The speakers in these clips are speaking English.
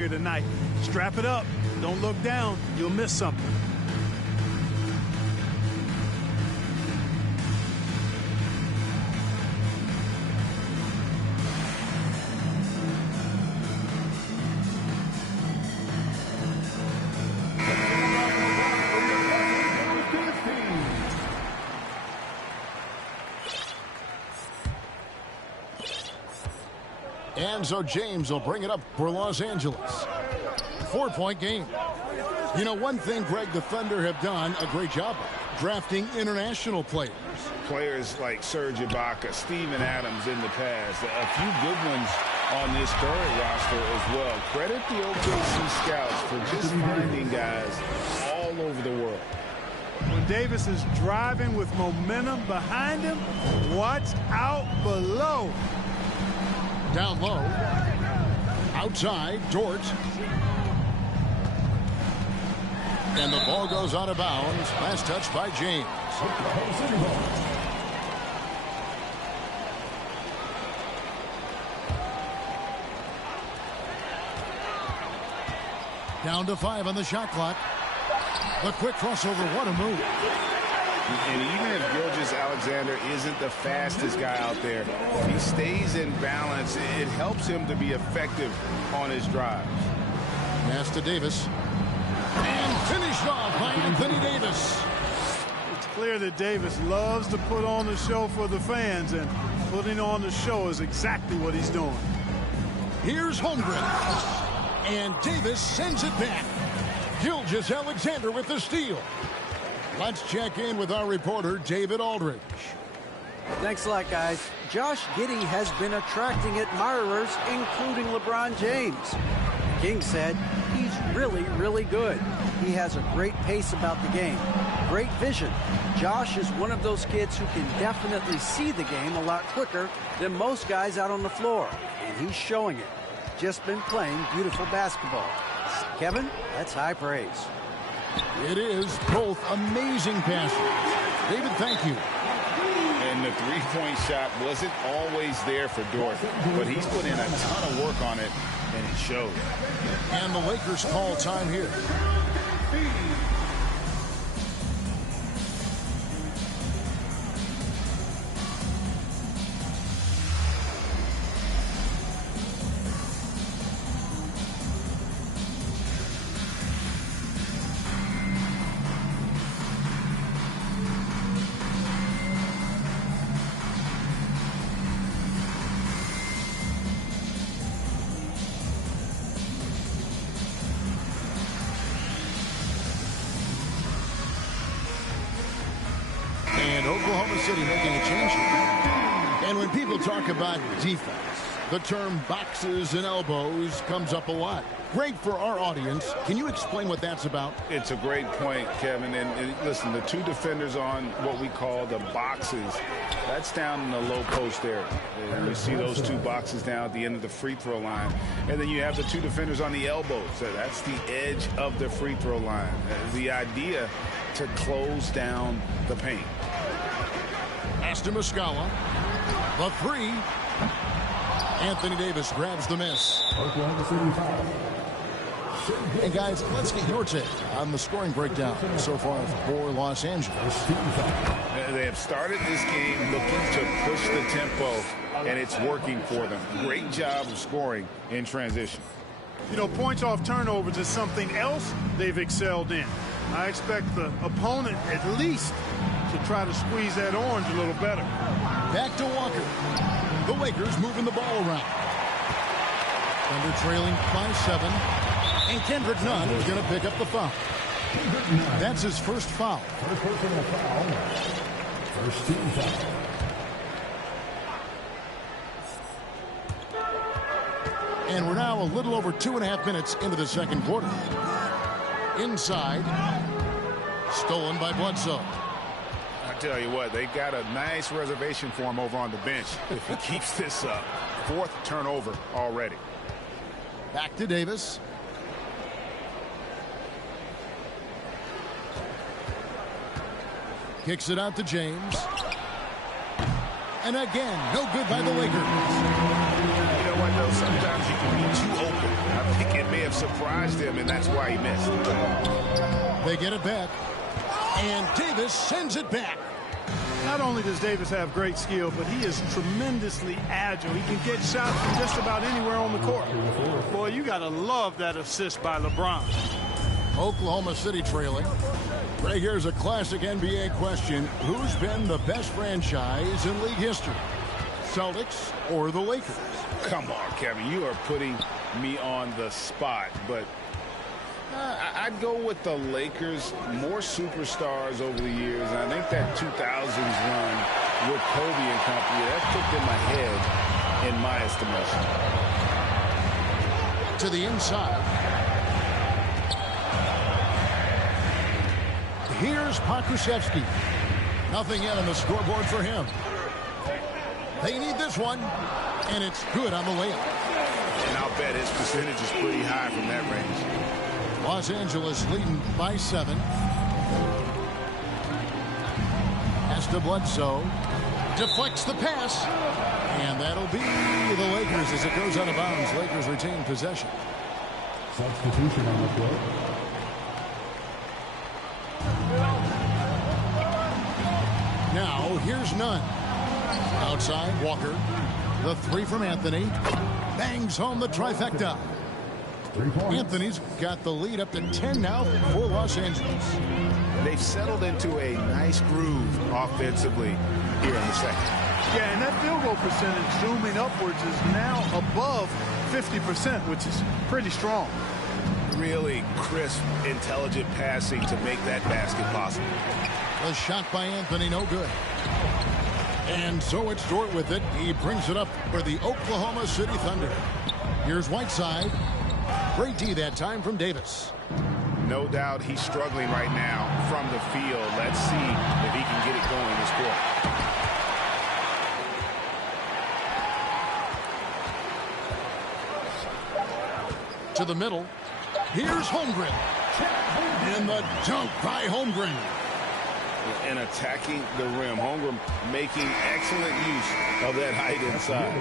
here tonight. Strap it up. Don't look down. You'll miss something. And so James will bring it up for Los Angeles. 4-point game. You know, one thing, Greg, the Thunder have done a great job of drafting international players. Players like Serge Ibaka, Steven Adams in the past. A few good ones on this current roster as well. Credit the OKC scouts for just finding guys all over the world. When Davis is driving with momentum behind him, watch out below. Down low. Outside, Dort. And the ball goes out of bounds. Last touch by James. Down to 5 on the shot clock. The quick crossover. What a move. And even if Gilgeous-Alexander isn't the fastest guy out there, if he stays in balance, it helps him to be effective on his drives. Pass to Davis. And finished off by Anthony Davis. It's clear that Davis loves to put on the show for the fans, and putting on the show is exactly what he's doing. Here's Holmgren. And Davis sends it back. Gilgeous-Alexander with the steal. Let's check in with our reporter, David Aldridge. Thanks a lot, guys. Josh Giddey has been attracting admirers, including LeBron James. King said he's really, really good. He has a great pace about the game, great vision. Josh is one of those kids who can definitely see the game a lot quicker than most guys out on the floor, and he's showing it. Just been playing beautiful basketball. Kevin, that's high praise. It is both amazing passes. David, thank you. And the three-point shot wasn't always there for Dort, but he's put in a ton of work on it, and it showed. And the Lakers call time here. Oklahoma City making a change here. And when people talk about defense, the term boxes and elbows comes up a lot. Great for our audience. Can you explain what that's about? It's a great point, Kevin. And listen, the two defenders on what we call the boxes, that's down in the low post area. And you see those two boxes down at the end of the free throw line. And then you have the two defenders on the elbows. So that's the edge of the free throw line. The idea to close down the paint. Pass to Muscala. The three. Anthony Davis grabs the miss. And guys, let's get your take on the scoring breakdown so far for Los Angeles. They have started this game looking to push the tempo, and it's working for them. Great job of scoring in transition. You know, points off turnovers is something else they've excelled in. I expect the opponent at least to try to squeeze that orange a little better. Back to Walker. The Lakers moving the ball around. Thunder trailing by 7. And Kendrick Nunn is going to pick up the foul. That's his first foul. First personal foul. First team foul. And we're now a little over 2.5 minutes into the second quarter. Inside. Stolen by Bledsoe. I tell you what, they got a nice reservation for him over on the bench if he keeps this up. Fourth turnover already. Back to Davis. Kicks it out to James. And again, no good by the Lakers. You know what, though? Sometimes you can be too open. I think in may have surprised him, and that's why he missed. They get it back, and Davis sends it back. Not only does Davis have great skill, but he is tremendously agile. He can get shots from just about anywhere on the court. Boy, you got to love that assist by LeBron. Oklahoma City trailing. Right here's a classic NBA question. Who's been the best franchise in league history? Celtics or the Lakers? Come on, Kevin. You are putting me on the spot, but I'd go with the Lakers. More superstars over the years, and I think that 2000s run with Kobe and company, that took them ahead in my estimation. To the inside. Here's Pokusevski. Nothing yet on the scoreboard for him. They need this one, and it's good on the layup. And I'll bet his percentage is pretty high from that range. Los Angeles leading by 7. Pass to Bledsoe. Deflects the pass. And that'll be the Lakers as it goes out of bounds. Lakers retain possession. Substitution on the floor. Now, here's Nunn. Outside, Walker. The 3 from Anthony. Bangs home the trifecta. 3 points. Anthony's got the lead up to 10 now for Los Angeles. They've settled into a nice groove offensively here in the second. Yeah, and that field goal percentage zooming upwards is now above 50%, which is pretty strong. Really crisp, intelligent passing to make that basket possible. The shot by Anthony, no good. And so it's Dort with it. He brings it up for the Oklahoma City Thunder. Here's Whiteside. Great D that time from Davis. No doubt he's struggling right now from the field. Let's see if he can get it going this quarter. To the middle. Here's Holmgren. And the dunk by Holmgren. And attacking the rim. Holmgren making excellent use of that height inside.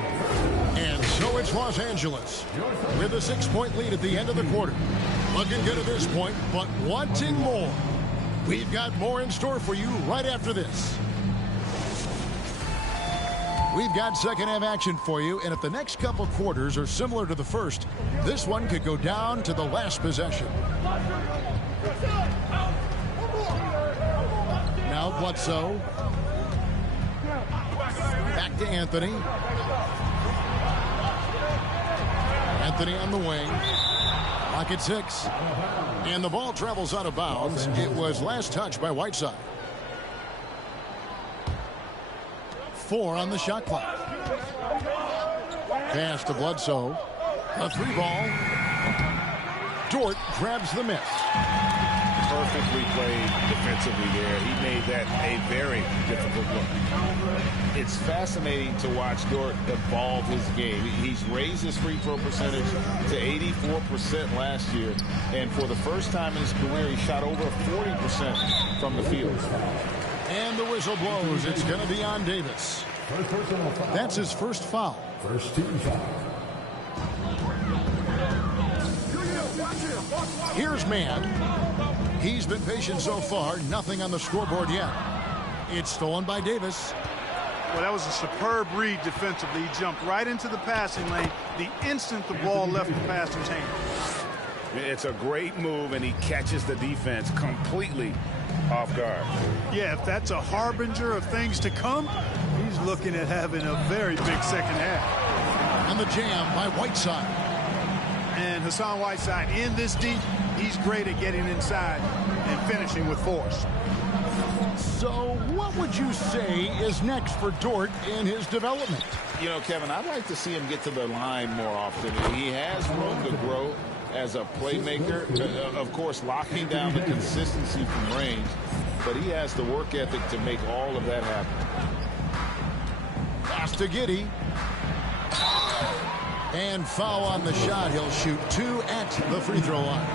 And so it's Los Angeles with a 6-point lead at the end of the quarter. Looking good at this point, but wanting more. We've got more in store for you right after this. We've got second half action for you, and if the next couple quarters are similar to the first, this one could go down to the last possession. Now Bledsoe. Back to Anthony. Anthony on the wing. Lock at 6. And the ball travels out of bounds. It was last touched by Whiteside. 4 on the shot clock. Pass to Bledsoe. A 3 ball. Dort grabs the miss. Perfectly played defensively there. He made that a very difficult look. It's fascinating to watch Dort evolve his game. He's raised his free throw percentage to 84% last year. And for the first time in his career, he shot over 40% from the field. And the whistle blows. It's going to be on Davis. That's his first foul. First team foul. Here's Mann. He's been patient so far. Nothing on the scoreboard yet. It's stolen by Davis. Well, that was a superb read defensively. He jumped right into the passing lane the instant the ball left the passer's hand. It's a great move, and he catches the defense completely off guard. Yeah, if that's a harbinger of things to come, he's looking at having a very big second half. And the jam by Whiteside. And Hassan Whiteside in this deep, he's great at getting inside and finishing with force. So what would you say is next for Dort in his development? You know, Kevin, I'd like to see him get to the line more often. He has room to grow as a playmaker. Of course, locking down the consistency from range, but he has the work ethic to make all of that happen. Pass to Giddey. And foul on the shot. He'll shoot 2 at the free throw line.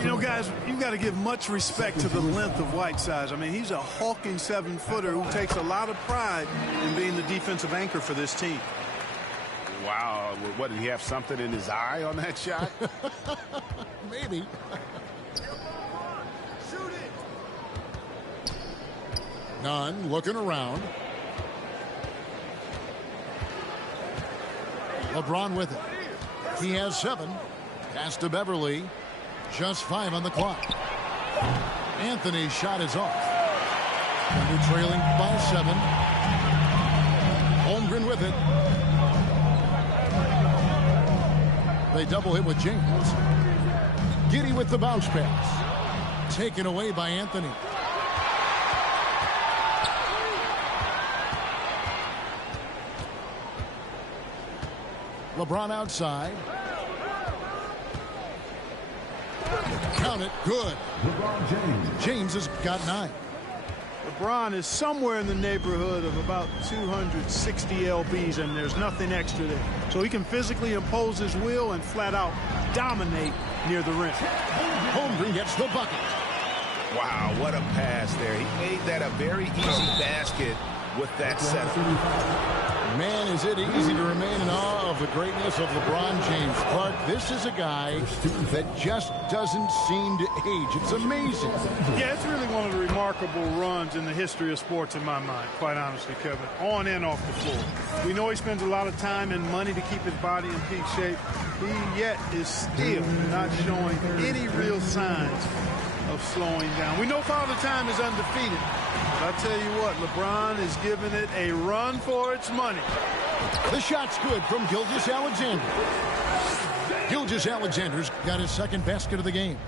You know, guys, you've got to give much respect to the length of Whiteside. I mean, he's a hulking 7-footer who takes a lot of pride in being the defensive anchor for this team. Wow. What, did he have something in his eye on that shot? Maybe. Nunn looking around. LeBron with it. He has 7. Pass to Beverly. Just 5 on the clock. Anthony's shot is off. Thunder trailing by 7. Holmgren with it. They double hit with James. Giddey with the bounce pass. Taken away by Anthony. LeBron outside. Count it. Good. LeBron James. James has got 9. LeBron is somewhere in the neighborhood of about 260 lbs, and there's nothing extra there. So he can physically impose his will and flat out dominate near the rim. Holmgren gets the bucket. Wow, what a pass there. He made that a very easy basket with that setup. Man, is it easy to remain in awe of the greatness of LeBron James. Clark, this is a guy that just doesn't seem to age. It's amazing. Yeah, it's really one of the remarkable runs in the history of sports in my mind, quite honestly, Kevin, on and off the floor. We know he spends a lot of time and money to keep his body in peak shape. He yet is still not showing any real signs of slowing down. We know Father Time is undefeated. But I tell you what, LeBron is giving it a run for its money. The shot's good from Gilgeous-Alexander. Gilgeous-Alexander's got his 2nd basket of the game.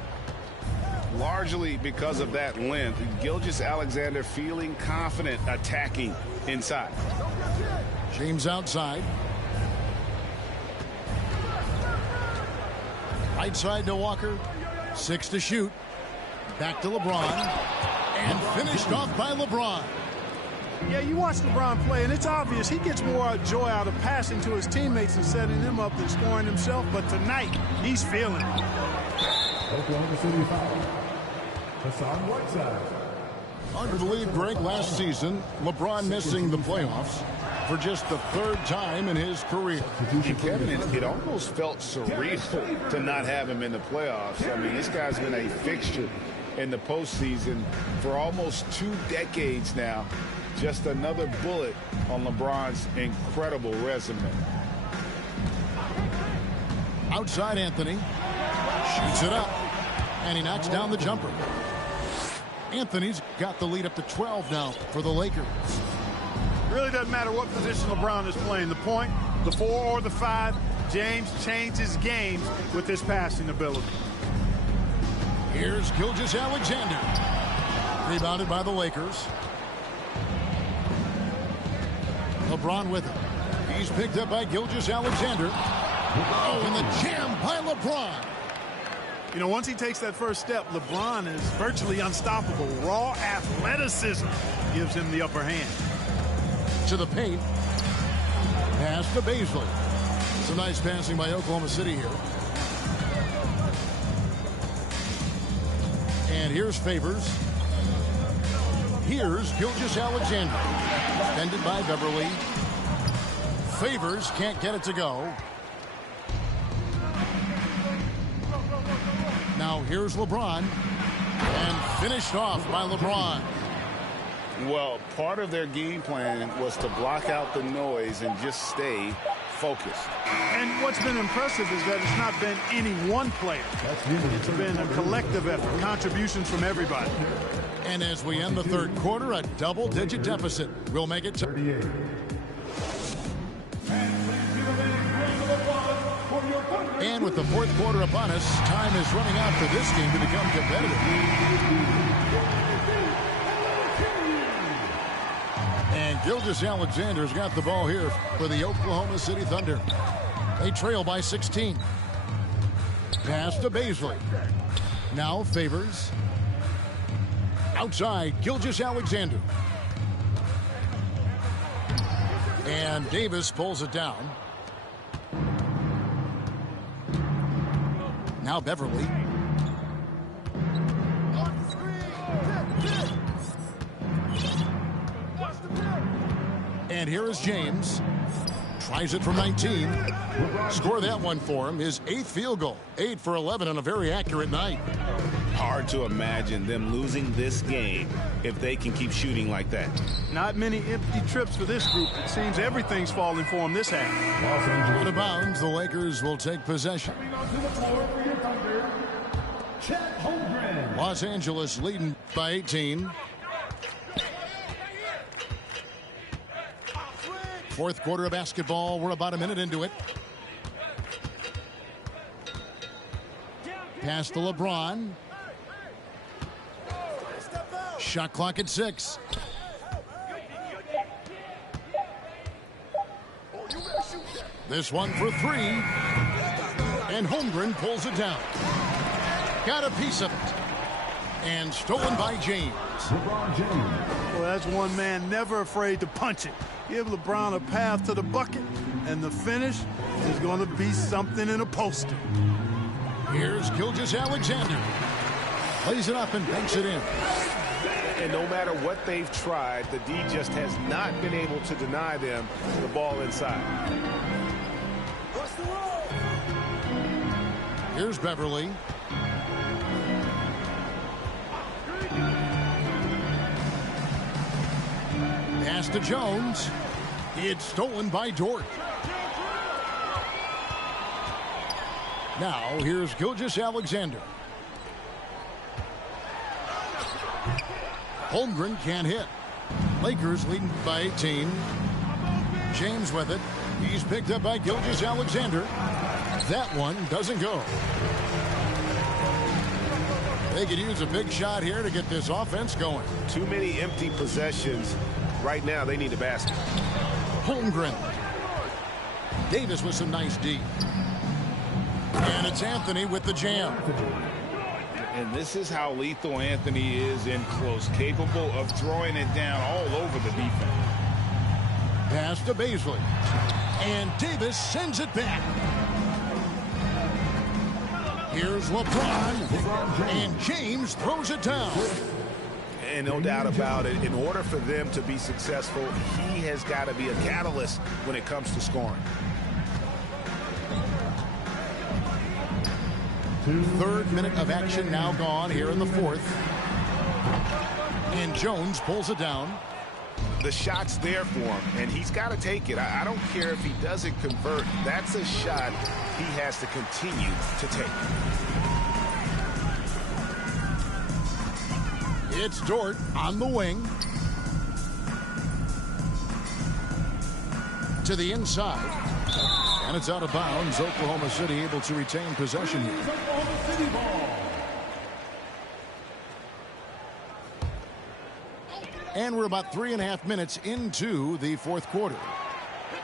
Largely because of that length, Gilgeous-Alexander feeling confident attacking inside. James outside. Right side to Walker. 6 to shoot. Back to LeBron. And finished off by LeBron. Yeah, you watch LeBron play, and it's obvious he gets more joy out of passing to his teammates and setting them up than scoring himself. But tonight, he's feeling it. Oklahoma City foul. Hassan Whiteside. Under the lead break last season, LeBron missing the playoffs for just the 3rd time in his career. And Kevin, it almost felt surreal to not have him in the playoffs. I mean, this guy's been a fixture in the postseason for almost 2 decades now. Just another bullet on LeBron's incredible resume. Outside Anthony. Shoots it up. And he knocks down the jumper. Anthony's got the lead up to 12 now for the Lakers. Really doesn't matter what position LeBron is playing, the point, the 4 or the 5, James changes games with his passing ability. Here's Gilgeous-Alexander. Rebounded by the Lakers. LeBron with it. He's picked up by Gilgeous-Alexander. Oh, and the jam by LeBron. You know, once he takes that first step, LeBron is virtually unstoppable. Raw athleticism gives him the upper hand. To the paint. Pass to Baisley. Some nice passing by Oklahoma City here. And here's Favors. Here's Gilgeous-Alexander. Defended by Beverly. Favors can't get it to go. Now here's LeBron. And finished off by LeBron. Well, part of their game plan was to block out the noise and just stay focused. And what's been impressive is that it's not been any one player. It's been a collective effort, contributions from everybody. And as we end the 3rd quarter, a double-digit deficit. We'll make it 38. And with the 4th quarter upon us, time is running out for this game to become competitive. And Gilgeous-Alexander's got the ball here for the Oklahoma City Thunder. They trail by 16. Pass to Baisley. Now Favors. Outside, Gilgeous-Alexander. And Davis pulls it down. Now Beverly. And here is James. tries it from 19. Score that one for him. His 8th field goal. 8 for 11 on a very accurate night. Hard to imagine them losing this game if they can keep shooting like that. Not many empty trips for this group. It seems everything's falling for them this half. Out of bounds, the Lakers will take possession. Los Angeles leading by 18. Fourth quarter of basketball. We're about a minute into it. Pass to LeBron. Shot clock at 6. This one for 3. And Holmgren pulls it down. Got a piece of it. And stolen by James. Well, that's one man never afraid to punch it. Give LeBron a path to the bucket, and the finish is going to be something in a poster. Here's Gilgeous-Alexander. Plays it up and banks it in. And no matter what they've tried, the D just has not been able to deny them the ball inside. Here's Beverly. Pass to Jones. It's stolen by Dort. Now here's Gilgeous-Alexander. Holmgren can't hit. Lakers leading by 18. James with it. He's picked up by Gilgeous-Alexander. That one doesn't go. They could use a big shot here to get this offense going. Too many empty possessions. Right now, they need a basket. Holmgren. Davis with some nice D. And it's Anthony with the jam. And this is how lethal Anthony is in close, capable of throwing it down all over the defense. Pass to Baisley. And Davis sends it back. Here's LeBron. And James throws it down. And no doubt about it, in order for them to be successful, he has got to be a catalyst when it comes to scoring. Third minute of action now gone here in the fourth. And Jones pulls it down. The shot's there for him, and he's got to take it. I don't care if he doesn't convert. That's a shot he has to continue to take. It's Dort on the wing. To the inside. And it's out of bounds. Oklahoma City able to retain possession here. And we're about 3.5 minutes into the fourth quarter.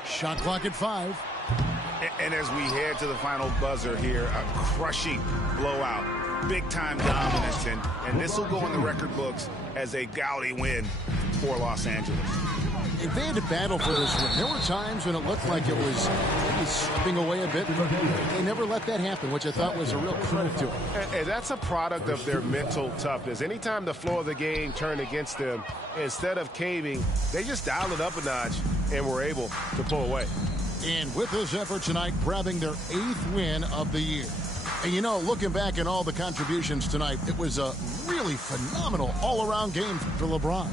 Shot clock at 5. And as we head to the final buzzer here, a crushing blowout. Big-time dominance, and this will go in the record books as a gaudy win for Los Angeles. If they had to battle for this win, there were times when it looked like it was maybe slipping away a bit, but they never let that happen, which I thought was a real credit to them. And that's a product of their mental toughness. Anytime the flow of the game turned against them, instead of caving, they just dialed it up a notch and were able to pull away. And with this effort tonight, grabbing their 8th win of the year. And, you know, looking back at all the contributions tonight, it was a really phenomenal all-around game for LeBron.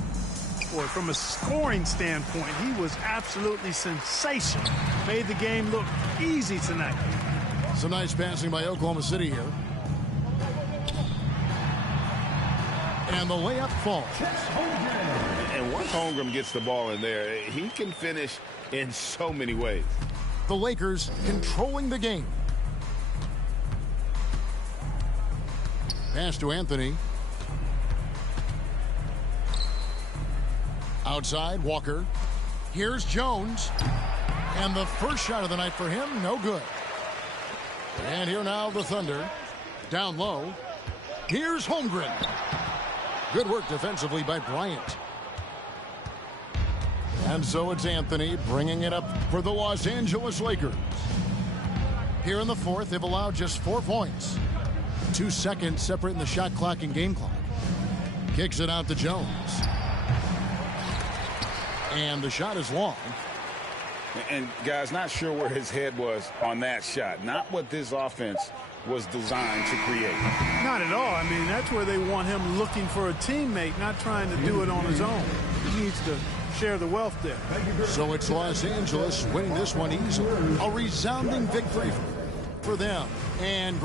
Boy, from a scoring standpoint, he was absolutely sensational. Made the game look easy tonight. Some nice passing by Oklahoma City here. And the layup falls. And once Holmgren gets the ball in there, he can finish in so many ways. The Lakers controlling the game. Pass to Anthony. Outside, Walker. Here's Jones. And the first shot of the night for him, no good. And here now the Thunder. Down low. Here's Holmgren. Good work defensively by Bryant. And so it's Anthony bringing it up for the Los Angeles Lakers. Here in the fourth, they've allowed just 4 points. 2 seconds separating the shot clock and game clock. Kicks it out to Jones. And the shot is long. And guys, not sure where his head was on that shot. Not what this offense was designed to create. Not at all. I mean, that's where they want him looking for a teammate, not trying to do it on his own. He needs to share the wealth there. So it's Los Angeles winning this one easily. A resounding victory for them. And